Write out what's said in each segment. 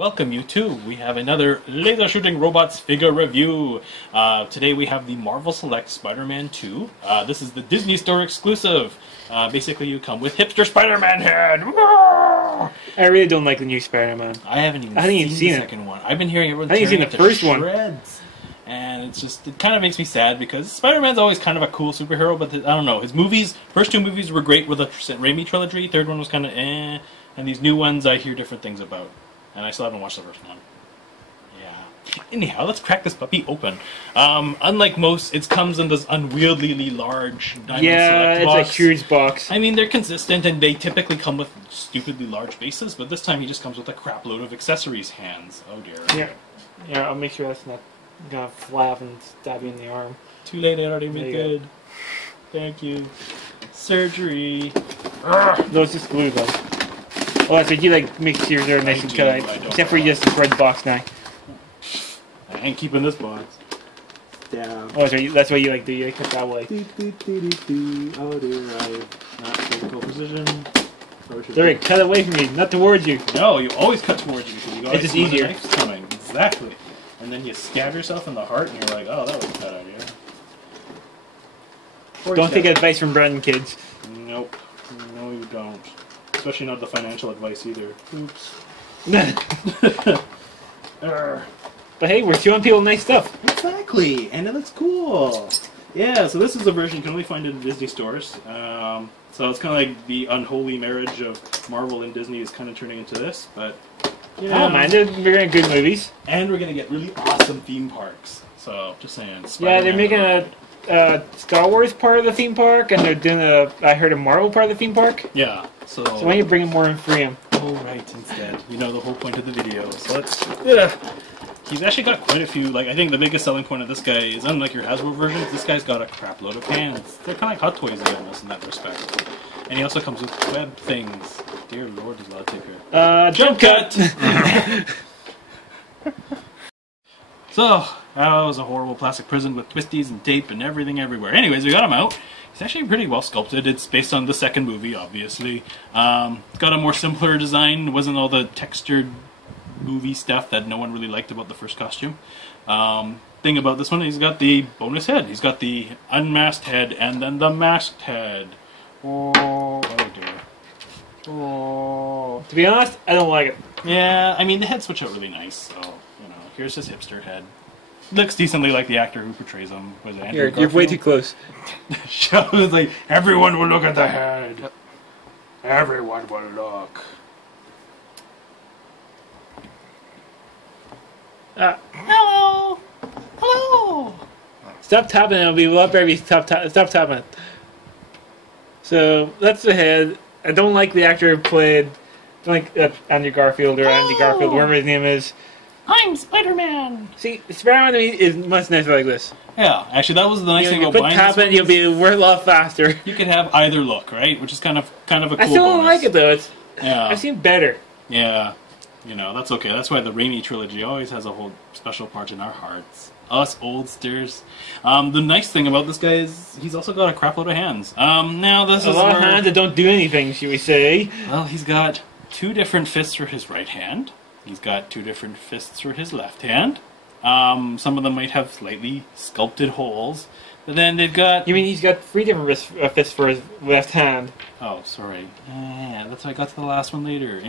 Welcome you too. We have another laser shooting robots figure review. Today we have the Marvel Select Spider-Man 2. This is the Disney Store exclusive. Basically you come with hipster Spider-Man head. I really don't like the new Spider-Man. I haven't even seen the second one. I've been hearing everyone tearing it to shreds. And it's just, it kind of makes me sad because Spider-Man's always kind of a cool superhero, but I don't know. His movies, first two movies were great with the Raimi trilogy. Third one was kind of eh. And these new ones I hear different things about. And I still haven't watched the first one. Yeah. Anyhow, let's crack this puppy open. Unlike most, it comes in this unwieldily large Diamond Select box. It's a huge box. I mean, they're consistent and they typically come with stupidly large bases, but this time he just comes with a crap load of accessories hands. Oh dear. Yeah, I'll make sure that's not gonna flap and stab you in the arm. Too late, I already made good. Thank you. Surgery. No, it's just glue though. Oh, so you like make sure they're nice and cut out. Except for you just destroyed the box now. I ain't keeping this box. Damn. Oh, so that's why you like do you cut that way. Oh dear, not physical precision. Sorry, cut away from me, not towards you. No, you always cut towards you because you got it's just easier. The knife's coming. Exactly. And then you stab yourself in the heart and you're like, oh, that was a bad idea. Don't take advice from Brandon, kids. Nope. No, you don't. Especially not the financial advice either. Oops. But hey, we're showing people nice stuff. Exactly, and it looks cool. Yeah, so this is a version you can only find in Disney stores. So it's kind of like the unholy marriage of Marvel and Disney is kind of turning into this, but you know. Oh man, they're making good movies. And we're gonna get really awesome theme parks. So just saying. Yeah, they're making a Star Wars part of the theme park, and they're doing I heard a Marvel part of the theme park. Yeah. So why don't you bring him more and free him? Oh right, instead. You know the whole point of the video. So let's. He's actually got quite a few. Like I think the biggest selling point of this guy is unlike your Hasbro versions. This guy's got a crap load of hands. They're kind of like Hot Toys almost in that respect. And he also comes with web things. Dear Lord, there's a lot of tape here. Jump cut! So, that was a horrible plastic prison with twisties and tape and everything everywhere. Anyways, we got him out. He's actually pretty well sculpted. It's based on the second movie, obviously. It's got a more simpler design. It wasn't all the textured movie stuff that no one really liked about the first costume. Thing about this one, he's got the bonus head. He's got the unmasked head and then the masked head. Oh dear. Oh. To be honest, I don't like it. Yeah, I mean, the head switch out really nice, so, you know, here's his hipster head. Looks decently like the actor who portrays him. Was it Andrew You're way too close. Shows like, everyone will look at the head. Everyone will look. Hello! Hello! Stop tapping it, it'll be a lot better if you stop tapping it. So, that's the head. I don't like the actor who played, Andrew Garfield or Andy Garfield, whatever his name is. I'm Spider-Man! See, Spider-Man is much nicer like this. Yeah, actually that was the nice thing about buying tap it, you'll be a lot faster. You could have either look, right? Which is kind of a cool bonus. I still don't like it though. Yeah. I've seen better. Yeah. You know, that's okay. That's why the Raimi trilogy always has a whole special part in our hearts. Us oldsters. The nice thing about this guy is he's also got a crap load of hands. Now this is a lot of hands that don't do anything, should we say? Well, he's got two different fists for his right hand. He's got two different fists for his left hand. Some of them might have slightly sculpted holes. But then they've got... You mean he's got three different fists for his left hand? Oh, sorry. Yeah, that's why I got to the last one later.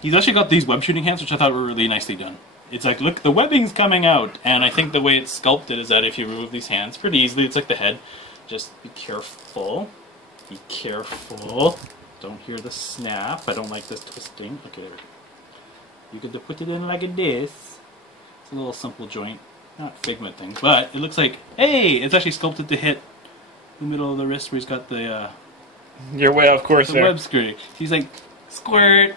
He's actually got these web shooting hands, which I thought were really nicely done. It's like, look, the webbing's coming out. And I think the way it's sculpted is that if you remove these hands pretty easily, it's like the head. Just be careful. Be careful. Don't hear the snap. I don't like this twisting. Look at it. You could put it in like this. It's a little simple joint. Not Figment thing. But it looks like, hey, it's actually sculpted to hit the middle of the wrist where he's got the... You're way off course there. Web screw. He's like, squirt,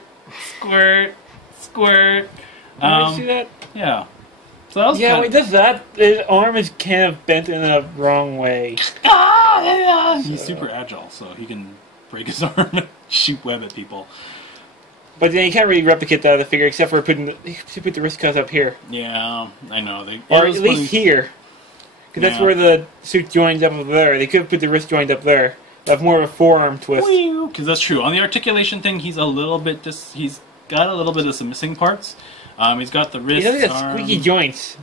squirt, squirt. You see that? Yeah. So that was when he does that, his arm is kind of bent in the wrong way. He's super agile, so he can break his arm and shoot web at people. But then you can't really replicate that other figure except for put the wrist cuts up here. Yeah, I know. Or at least here. Because that's where the suit joins up there. They could have put the wrist joint up there. Have more of a forearm twist. Because that's true. On the articulation thing, he's a little bit he's got a little bit of some missing parts. He's got the wrist, He doesn't got arms. squeaky joints.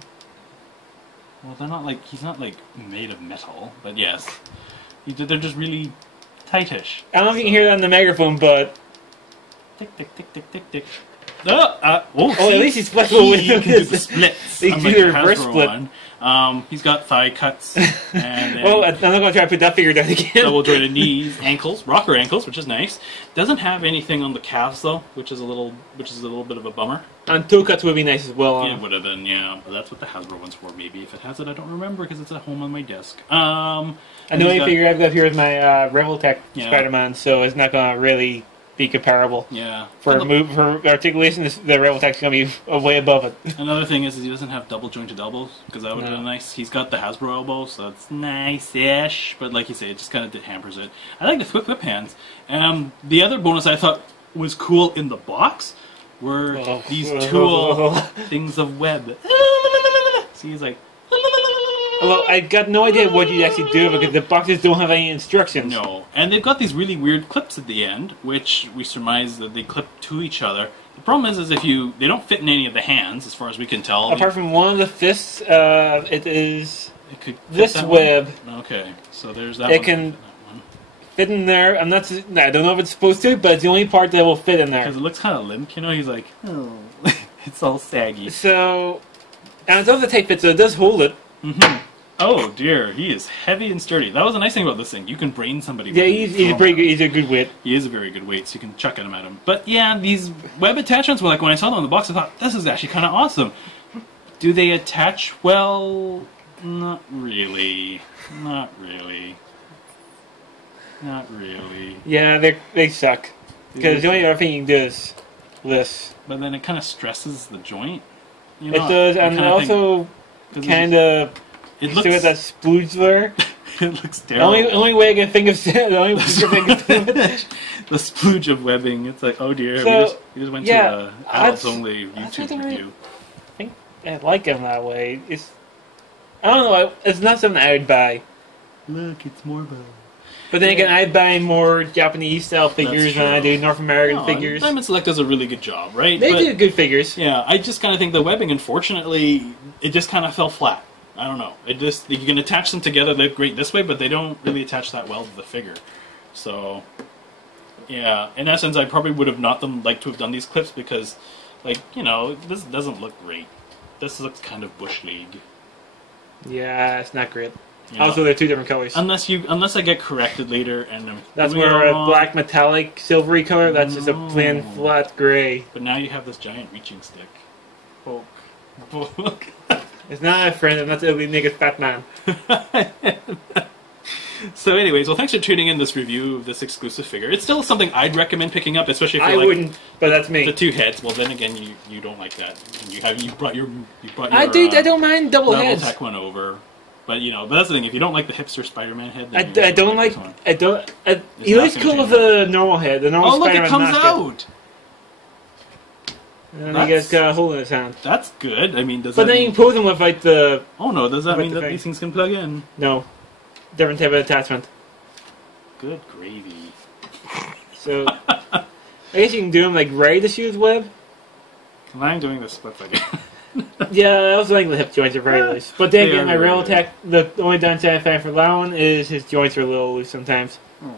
Well, they're not like, he's not like made of metal, but yes. They're just really tightish. I don't know if you can hear that on the microphone, but... Tick, tick, tick, tick, tick, tick. At least he's flexible with he can do the this. splits. He can do the reverse split. He's got thigh cuts. And then well, I'm not going to try to put that figure down again. double jointed knees, ankles, rocker ankles, which is nice. Doesn't have anything on the calves though, which is a little bit of a bummer. And toe cuts would be nice as well. It would have been, yeah. But that's what the Hasbro one's for. Maybe if it has it, I don't remember because it's at home on my desk. And the only figure I've got here is my Revoltech Yeah. Spider-Man, so it's not going to really be comparable. Yeah. For articulation, the Revoltech's going to be way above it. Another thing is he doesn't have double jointed elbows because that would have been nice. He's got the Hasbro elbow, so it's nice-ish. But like you say, it just kind of hampers it. I like the whip hands. The other bonus I thought was cool in the box were these tool things of web. See, he's like. Well, I got no idea what you actually do because the boxes don't have any instructions. No, and they've got these really weird clips at the end, which we surmise that they clip to each other. The problem is if they don't fit in any of the hands, as far as we can tell. Apart from one of the fists, it could this web. Okay, so there's that. It can fit in there. I don't know if it's supposed to, but it's the only part that will fit in there. Because it looks kind of limp, you know. He's like, oh, it's all saggy. So, and it's also a tight fit, so it does hold it. Mm-hmm. Oh dear, he is heavy and sturdy. That was a nice thing about this thing. You can brain somebody. Yeah, he's pretty good. He's a good weight. He is a very good weight, so you can chuck at him. But yeah, these web attachments were like when I saw them in the box, I thought this is actually kind of awesome. Do they attach well? Not really. Not really. Not really. Yeah, they suck. Because the only other thing you can do is this. But then it kind of stresses the joint. You know, it does, and also kind of. It looks. So with that splooge there. It looks terrible. The only way I can think of the only way I can think of the splooge of webbing. It's like, oh dear, so, we just went to a adults only YouTube review. I think I like him that way. I don't know. It's not something I would buy. Look, it's more about. But then again, I buy more Japanese style figures than I do North American figures. Diamond Select does a really good job, right? They do good figures. Yeah, I just kind of think the webbing, unfortunately, it just kind of fell flat. I don't know. You can attach them together, they're great this way, but they don't really attach that well to the figure. So, yeah, in essence, I probably would have not liked to have done these clips because, like, you know, this doesn't look great. This looks kind of Bush League. Yeah, it's not great. You know, also, they're two different colors. Unless I get corrected later and that's where a black metallic silvery color. That's just a plain flat gray. But now you have this giant reaching stick. Poke. It's not a friend, and that's ugly nigga fat man. So anyways, well thanks for tuning in this review of this exclusive figure. It's still something I'd recommend picking up, especially if you wouldn't, but that's me. The two heads. Well then again you don't like that. You brought your I don't mind double heads. Tech one over. But you know, but that's the thing, if you don't like the hipster Spider-Man head, then I don't like he looks cool with the normal head. The normal Spider-Man it comes out. And he gets got a hole in his hand. That's good. I mean, But then you can pose them with like the. Oh no! Does that mean that these things can plug in? No, different type of attachment. Good gravy. So, I guess you can do them like ready to shoot web. I'm doing the splits again. Yeah, I also like the hip joints are very loose. But then again, my Revoltech, the only downside I find for that one is his joints are a little loose sometimes. Oh.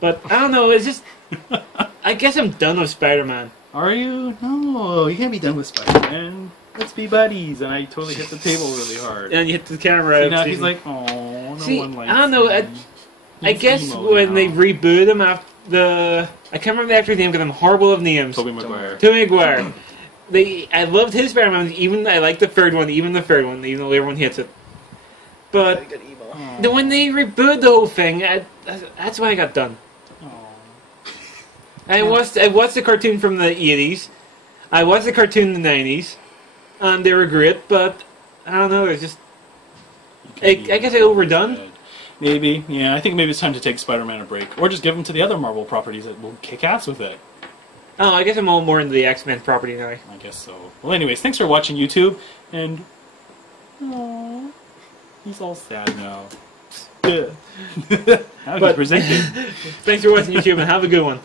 But I don't know. It's just. I guess I'm done with Spider-Man. Are you? No, you can't be done with Spider-Man. Let's be buddies. And I totally hit the table really hard. And you hit the camera. See, now he's like, oh, no one likes I don't know. I guess when they rebooted him after I can't remember the actor's name because I'm horrible with names. Tobey Maguire. Tobey Maguire. I loved his Spider-Man. I liked the third one, even though everyone hits it. But when they rebooted the whole thing, that's why I got done. I watched the cartoon from the 80s. I watched the cartoon in the 90s. And they were great, but I don't know, it's just... I guess I overdone. Maybe, yeah. I think maybe it's time to take Spider-Man a break. Or just give them to the other Marvel properties that will kick ass with it. Oh, I guess I'm all more into the X-Men property now. I guess so. Well, anyways, thanks for watching YouTube, and... Aww, he's all sad now. Now he's presented. Thanks for watching YouTube, and have a good one.